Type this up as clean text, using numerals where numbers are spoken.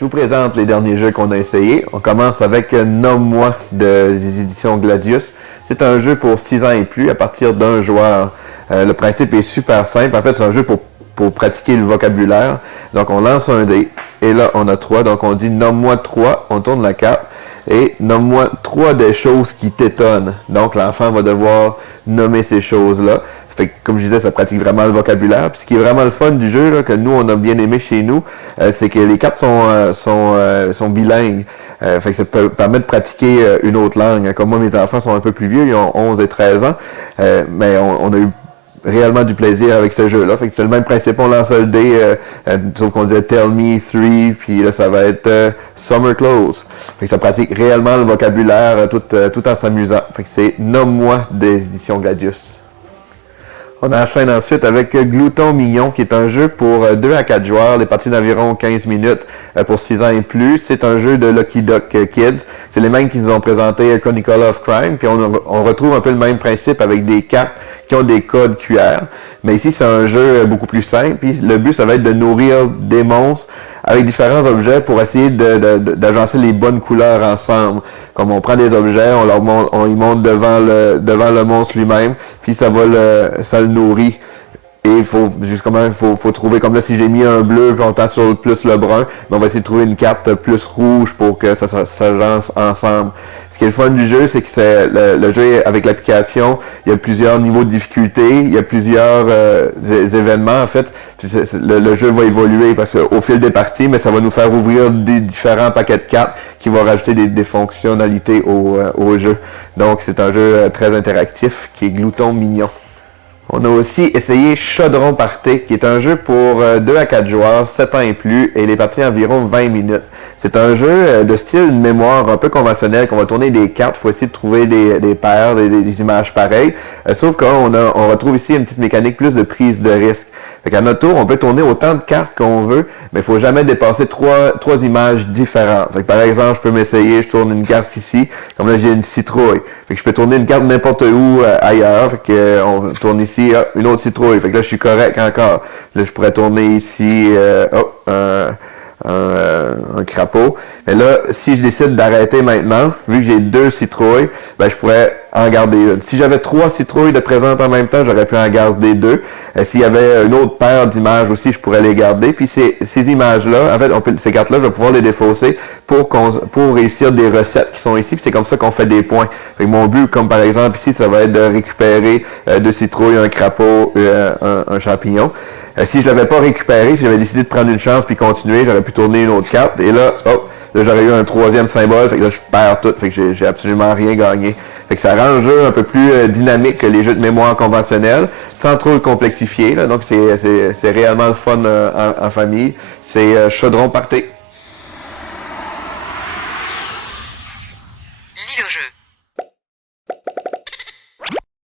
Je vous présente les derniers jeux qu'on a essayés. On commence avec Nomme-moi des éditions Gladius. C'est un jeu pour 6 ans et plus à partir d'un joueur. Le principe est super simple. En fait, c'est un jeu pour pratiquer le vocabulaire. Donc, on lance un dé et là, on a 3. Donc, on dit Nomme-moi 3. On tourne la carte et nomme-moi 3 des choses qui t'étonnent. Donc, l'enfant va devoir nommer ces choses-là. Fait que, comme je disais, ça pratique vraiment le vocabulaire. Puis ce qui est vraiment le fun du jeu, là, que nous, on a bien aimé chez nous, c'est que les cartes sont bilingues. Fait que ça permet de pratiquer une autre langue. Comme moi, mes enfants sont un peu plus vieux, ils ont 11 et 13 ans. Mais on a eu réellement du plaisir avec ce jeu-là. Fait que c'est le même principe, on lance le dé, sauf qu'on disait Tell Me 3, puis là, ça va être Summer Clothes. Fait que ça pratique réellement le vocabulaire tout en s'amusant. Fait que c'est Nomme-moi des éditions Gladius. On enchaîne ensuite avec Glouton Mignon, qui est un jeu pour 2 à 4 joueurs, les parties d'environ 15 minutes pour 6 ans et plus. C'est un jeu de Lucky Duck Kids. C'est les mêmes qui nous ont présenté Chronicle of Crime, puis on retrouve un peu le même principe avec des cartes qui ont des codes QR. Mais ici, c'est un jeu beaucoup plus simple. Puis le but, ça va être de nourrir des monstres avec différents objets pour essayer d'agencer les bonnes couleurs ensemble. Comme on prend des objets, on y monte devant le monstre lui-même, puis ça le nourrit. Et il faut trouver, comme là, si j'ai mis un bleu, puis on tape sur plus le brun, mais on va essayer de trouver une carte plus rouge pour que ça s'agence ensemble. Ce qui est le fun du jeu, c'est que le jeu, avec l'application, il y a plusieurs niveaux de difficulté, il y a plusieurs événements, en fait. Puis le jeu va évoluer parce qu'au fil des parties, mais ça va nous faire ouvrir des différents paquets de cartes qui vont rajouter des fonctionnalités au jeu. Donc, c'est un jeu très interactif qui est Glouton Mignon. On a aussi essayé Chaudron Party, qui est un jeu pour 2 à 4 joueurs, 7 ans et plus, et les parties environ 20 minutes. C'est un jeu de style mémoire un peu conventionnel, qu'on va tourner des cartes, il faut essayer de trouver des paires, des images pareilles. Sauf qu'on retrouve ici une petite mécanique plus de prise de risque. Fait qu'à notre tour, on peut tourner autant de cartes qu'on veut, mais il faut jamais dépasser trois images différentes. Fait que par exemple, je peux m'essayer, je tourne une carte ici, comme là j'ai une citrouille. Fait que je peux tourner une carte n'importe où ailleurs, fait que on tourne ici, une autre citrouille. Fait que là je suis correct encore. Là je pourrais tourner ici, un crapaud. Mais là, si je décide d'arrêter maintenant, vu que j'ai 2 citrouilles, ben je pourrais en garder une. Si j'avais 3 citrouilles de présentes en même temps, j'aurais pu en garder 2. S'il y avait une autre paire d'images aussi, je pourrais les garder. Puis ces images-là, en fait, ces cartes-là, je vais pouvoir les défausser pour réussir des recettes qui sont ici. Puis c'est comme ça qu'on fait des points. Fait que mon but, comme par exemple ici, ça va être de récupérer 2 citrouilles, un crapaud, un champignon. Si je l'avais pas récupéré, si j'avais décidé de prendre une chance puis continuer, j'aurais pu tourner une autre carte. Et là, là j'aurais eu un 3e symbole. Fait que là, je perds tout. Fait que j'ai absolument rien gagné. Fait que ça rend le jeu un peu plus dynamique que les jeux de mémoire conventionnels, sans trop le complexifier. Là. Donc, c'est réellement le fun en famille. C'est Chaudron Party.